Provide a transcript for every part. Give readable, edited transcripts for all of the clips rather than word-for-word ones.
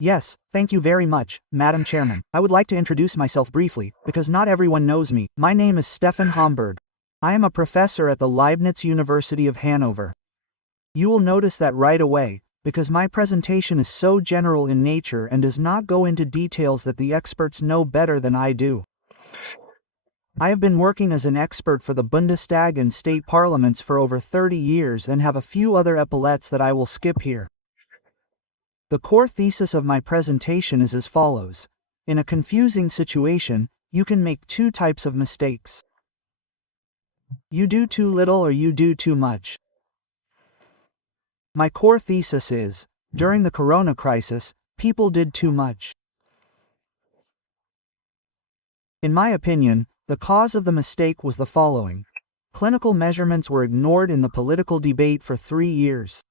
Yes, thank you very much, Madam Chairman. I would like to introduce myself briefly, because not everyone knows me. My name is Stefan Homburg. I am a professor at the Leibniz University of Hanover. You will notice that right away, because my presentation is so general in nature and does not go into details that the experts know better than I do. I have been working as an expert for the Bundestag and state parliaments for over 30 years and have a few other epaulets that I will skip here. The core thesis of my presentation is as follows. In a confusing situation, you can make two types of mistakes. You do too little or you do too much. My core thesis is, during the corona crisis, people did too much. In my opinion, the cause of the mistake was the following. Clinical measurements were ignored in the political debate for 3 years.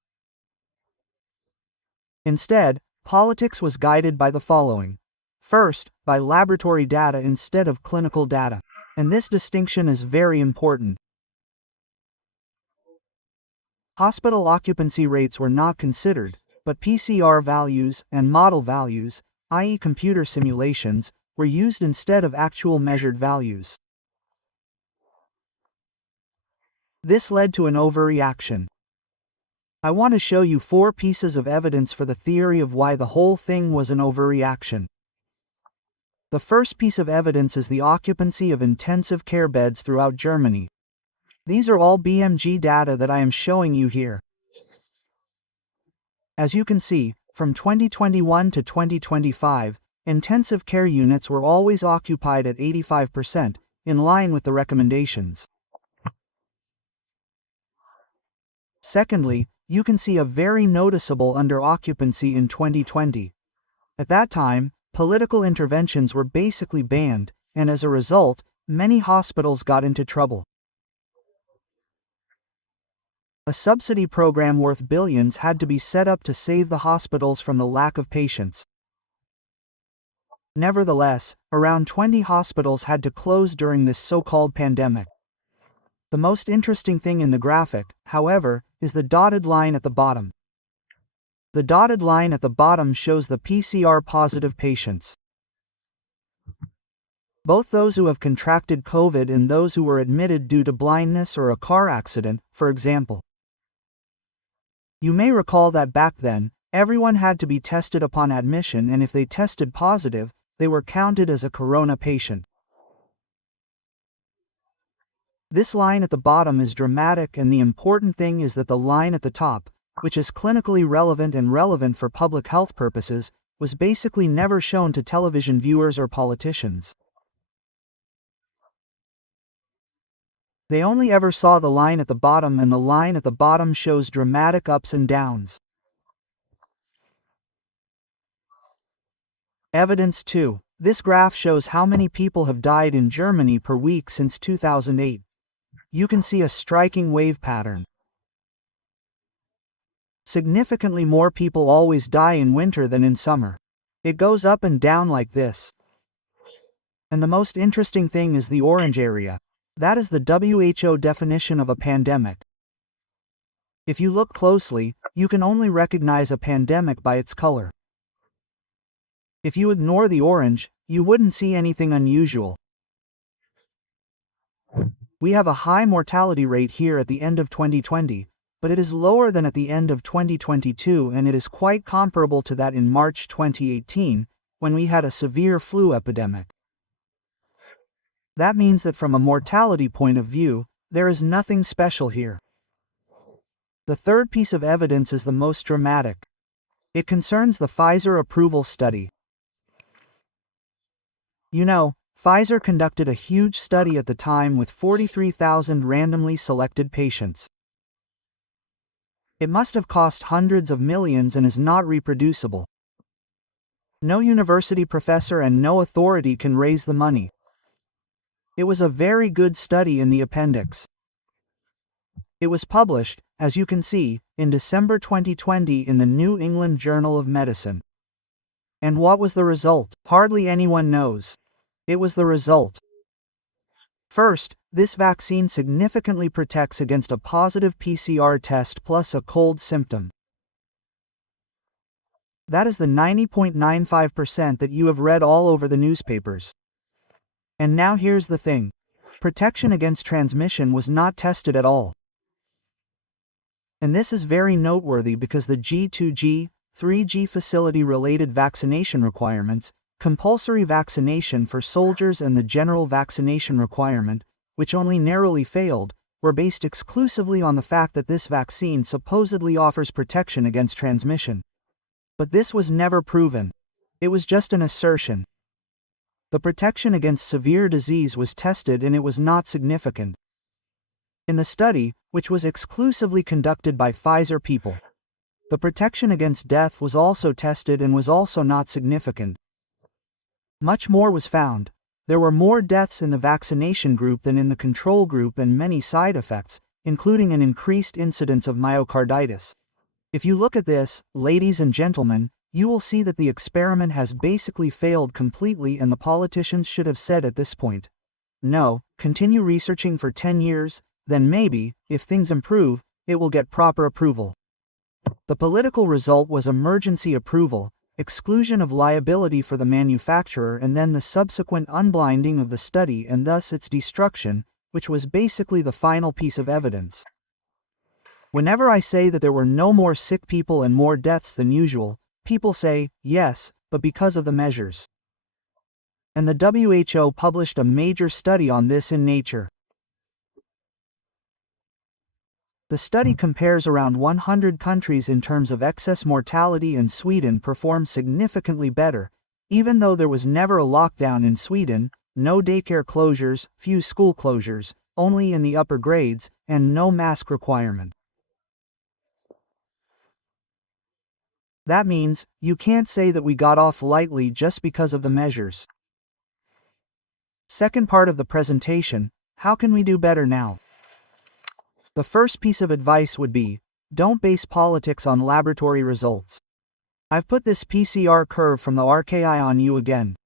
Instead, politics was guided by the following. First, by laboratory data instead of clinical data. And this distinction is very important. Hospital occupancy rates were not considered, but PCR values and model values, i.e. computer simulations, were used instead of actual measured values. This led to an overreaction. I want to show you 4 pieces of evidence for the theory of why the whole thing was an overreaction. The first piece of evidence is the occupancy of intensive care beds throughout Germany. These are all BMG data that I am showing you here. As you can see, from 2021 to 2025, intensive care units were always occupied at 85%, in line with the recommendations. Secondly, you can see a very noticeable under-occupancy in 2020. At that time, political interventions were basically banned, and as a result, many hospitals got into trouble. A subsidy program worth billions had to be set up to save the hospitals from the lack of patients. Nevertheless, around 20 hospitals had to close during this so-called pandemic. The most interesting thing in the graphic, however, is the dotted line at the bottom. The dotted line at the bottom shows the PCR-positive patients. Both those who have contracted COVID and those who were admitted due to blindness or a car accident, for example. You may recall that back then, everyone had to be tested upon admission, and if they tested positive, they were counted as a corona patient. This line at the bottom is dramatic, and the important thing is that the line at the top, which is clinically relevant and relevant for public health purposes, was basically never shown to television viewers or politicians. They only ever saw the line at the bottom, and the line at the bottom shows dramatic ups and downs. Evidence 2. This graph shows how many people have died in Germany per week since 2008. You can see a striking wave pattern. Significantly more people always die in winter than in summer. It goes up and down like this. And the most interesting thing is the orange area. That is the WHO definition of a pandemic. If you look closely, you can only recognize a pandemic by its color. If you ignore the orange, you wouldn't see anything unusual. We have a high mortality rate here at the end of 2020, but it is lower than at the end of 2022, and it is quite comparable to that in March 2018, when we had a severe flu epidemic. That means that from a mortality point of view, there is nothing special here. The third piece of evidence is the most dramatic. It concerns the Pfizer approval study. You know, Pfizer conducted a huge study at the time with 43,000 randomly selected patients. It must have cost hundreds of millions and is not reproducible. No university professor and no authority can raise the money. It was a very good study in the appendix. It was published, as you can see, in December 2020 in the New England Journal of Medicine. And what was the result? Hardly anyone knows. It was the result. First, this vaccine significantly protects against a positive PCR test plus a cold symptom. That is the 90.95% that you have read all over the newspapers. And now here's the thing. Protection against transmission was not tested at all. And this is very noteworthy because the G2G, 3G facility-related vaccination requirements, compulsory vaccination for soldiers and the general vaccination requirement, which only narrowly failed, were based exclusively on the fact that this vaccine supposedly offers protection against transmission. But this was never proven. It was just an assertion. The protection against severe disease was tested and it was not significant. In the study, which was exclusively conducted by Pfizer people, the protection against death was also tested and was also not significant. Much more was found. There were more deaths in the vaccination group than in the control group and many side effects, including an increased incidence of myocarditis. If you look at this, ladies and gentlemen, you will see that the experiment has basically failed completely and the politicians should have said at this point, no, continue researching for 10 years, then maybe, if things improve, it will get proper approval. The political result was emergency approval, exclusion of liability for the manufacturer and then the subsequent unblinding of the study and thus its destruction, which was basically the final piece of evidence. Whenever I say that there were no more sick people and more deaths than usual, people say, yes, but because of the measures. And the WHO published a major study on this in Nature. The study compares around 100 countries in terms of excess mortality and Sweden performed significantly better, even though there was never a lockdown in Sweden, no daycare closures, few school closures, only in the upper grades, and no mask requirement. That means, you can't say that we got off lightly just because of the measures. Second part of the presentation, how can we do better now? The first piece of advice would be, don't base politics on laboratory results. I've put this PCR curve from the RKI on you again.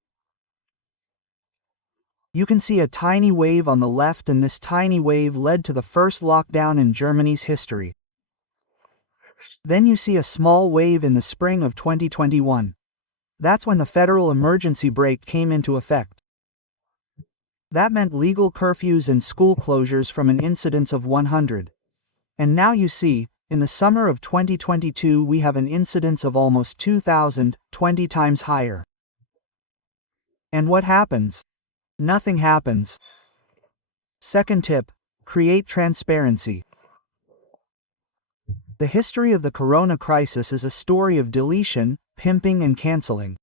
You can see a tiny wave on the left and this tiny wave led to the first lockdown in Germany's history. Then you see a small wave in the spring of 2021. That's when the federal emergency brake came into effect. That meant legal curfews and school closures from an incidence of 100. And now you see, in the summer of 2022 we have an incidence of almost 2,000, 20 times higher. And what happens? Nothing happens. Second tip, create transparency. The history of the corona crisis is a story of deletion, pimping and canceling.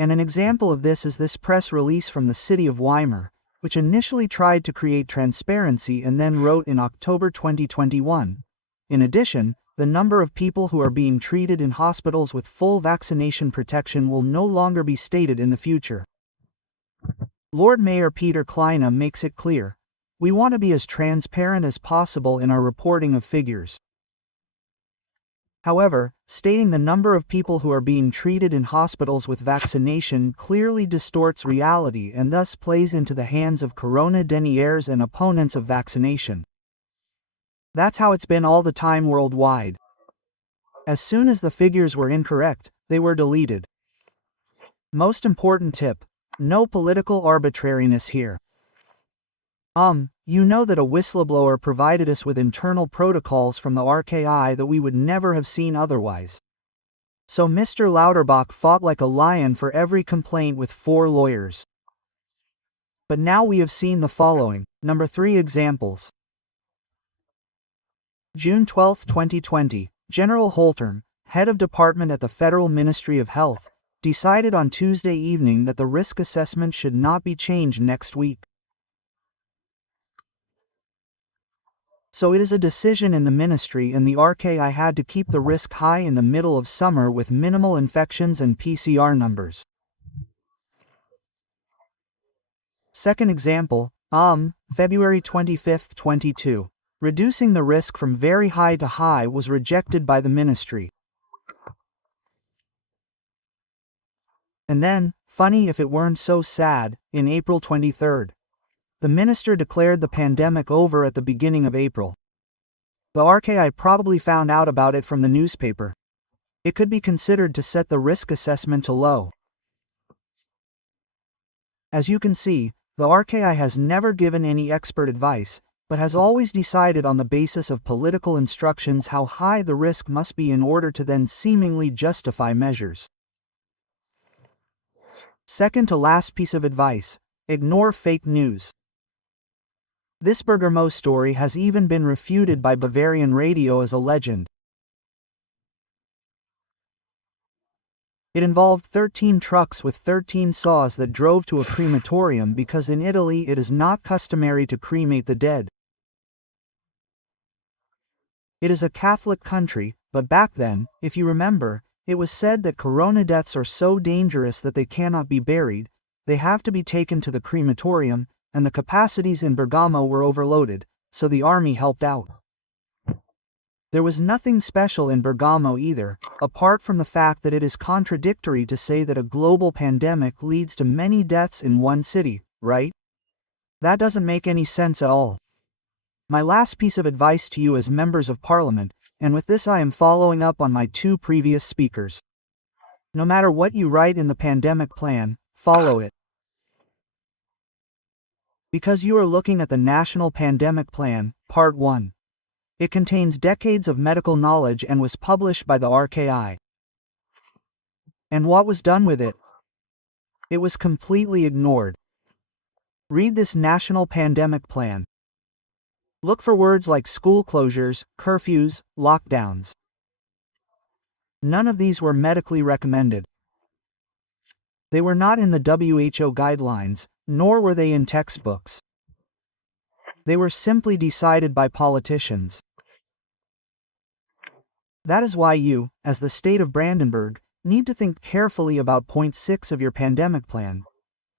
And an example of this is this press release from the city of Weimar, which initially tried to create transparency and then wrote in October 2021. In addition, the number of people who are being treated in hospitals with full vaccination protection will no longer be stated in the future. Lord Mayor Peter Kleine makes it clear. We want to be as transparent as possible in our reporting of figures. However, stating the number of people who are being treated in hospitals with vaccination clearly distorts reality and thus plays into the hands of corona deniers and opponents of vaccination. That's how it's been all the time worldwide. As soon as the figures were incorrect, they were deleted. Most important tip, no political arbitrariness here. You know that a whistleblower provided us with internal protocols from the RKI that we would never have seen otherwise. So Mr. Lauterbach fought like a lion for every complaint with 4 lawyers. But now we have seen the following, number 3 examples. June 12, 2020, General Holterm, head of department at the Federal Ministry of Health, decided on Tuesday evening that the risk assessment should not be changed next week. So it is a decision in the ministry and the RKI had to keep the risk high in the middle of summer with minimal infections and PCR numbers. Second example, February 25, 22. Reducing the risk from very high to high was rejected by the ministry. And then, funny if it weren't so sad, in April 23rd. The minister declared the pandemic over at the beginning of April. The RKI probably found out about it from the newspaper. It could be considered to set the risk assessment to low. As you can see, the RKI has never given any expert advice, but has always decided on the basis of political instructions how high the risk must be in order to then seemingly justify measures. Second to last piece of advice: ignore fake news. This Bergamo story has even been refuted by Bavarian radio as a legend. It involved 13 trucks with 13 saws that drove to a crematorium because in Italy it is not customary to cremate the dead. It is a Catholic country, but back then, if you remember, it was said that corona deaths are so dangerous that they cannot be buried, they have to be taken to the crematorium, and the capacities in Bergamo were overloaded, so the army helped out. There was nothing special in Bergamo either, apart from the fact that it is contradictory to say that a global pandemic leads to many deaths in one city, right? That doesn't make any sense at all. My last piece of advice to you as members of Parliament, and with this I am following up on my two previous speakers. No matter what you write in the pandemic plan, follow it. Because you are looking at the National Pandemic Plan, Part 1. It contains decades of medical knowledge and was published by the RKI. And what was done with it? It was completely ignored. Read this National Pandemic Plan. Look for words like school closures, curfews, lockdowns. None of these were medically recommended. They were not in the WHO guidelines, nor were they in textbooks. They were simply decided by politicians. That is why you, as the state of Brandenburg, need to think carefully about point 6 of your pandemic plan.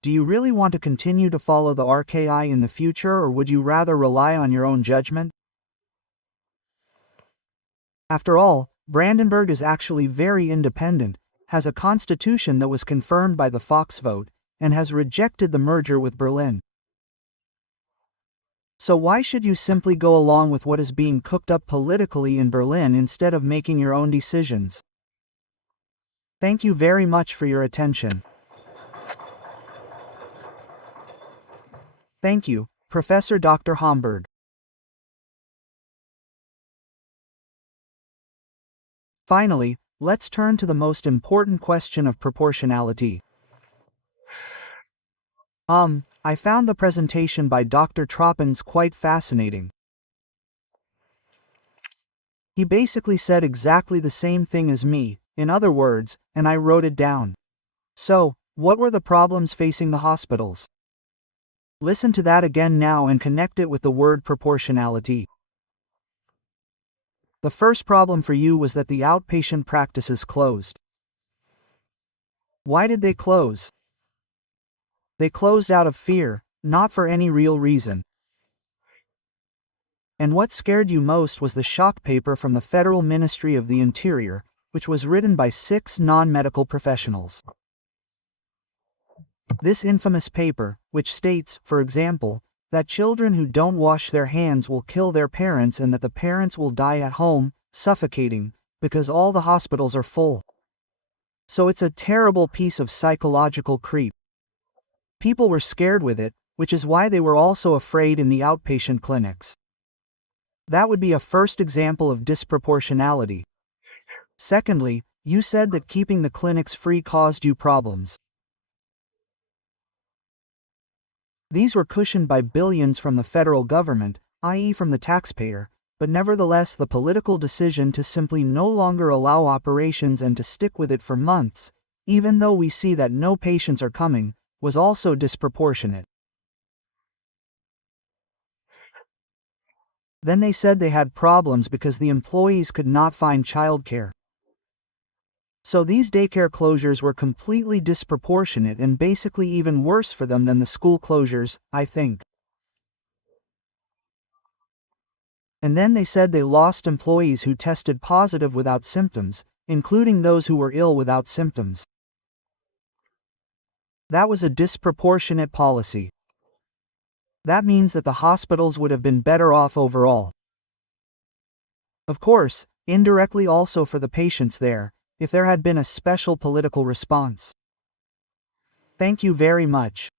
Do you really want to continue to follow the RKI in the future, or would you rather rely on your own judgment? After all, Brandenburg is actually very independent, has a constitution that was confirmed by the Fox vote, and has rejected the merger with Berlin. So why should you simply go along with what is being cooked up politically in Berlin instead of making your own decisions? Thank you very much for your attention. Thank you, Professor Dr. Homburg. Finally, let's turn to the most important question of proportionality. I found the presentation by Dr. Troppens quite fascinating. He basically said exactly the same thing as me, in other words, and I wrote it down. So, what were the problems facing the hospitals? Listen to that again now and connect it with the word proportionality. The first problem for you was that the outpatient practices closed. Why did they close? They closed out of fear, not for any real reason. And what scared you most was the shock paper from the Federal Ministry of the Interior, which was written by 6 non-medical professionals. This infamous paper, which states, for example, that children who don't wash their hands will kill their parents and that the parents will die at home, suffocating, because all the hospitals are full. So it's a terrible piece of psychological creep. People were scared with it, which is why they were also afraid in the outpatient clinics. That would be a first example of disproportionality. Secondly, you said that keeping the clinics free caused you problems. These were cushioned by billions from the federal government, i.e. from the taxpayer, but nevertheless the political decision to simply no longer allow operations and to stick with it for months, even though we see that no patients are coming, was also disproportionate. Then they said they had problems because the employees could not find childcare. So these daycare closures were completely disproportionate and basically even worse for them than the school closures, I think. And then they said they lost employees who tested positive without symptoms, including those who were ill without symptoms. That was a disproportionate policy. That means that the hospitals would have been better off overall. Of course, indirectly also for the patients there, if there had been a special political response. Thank you very much.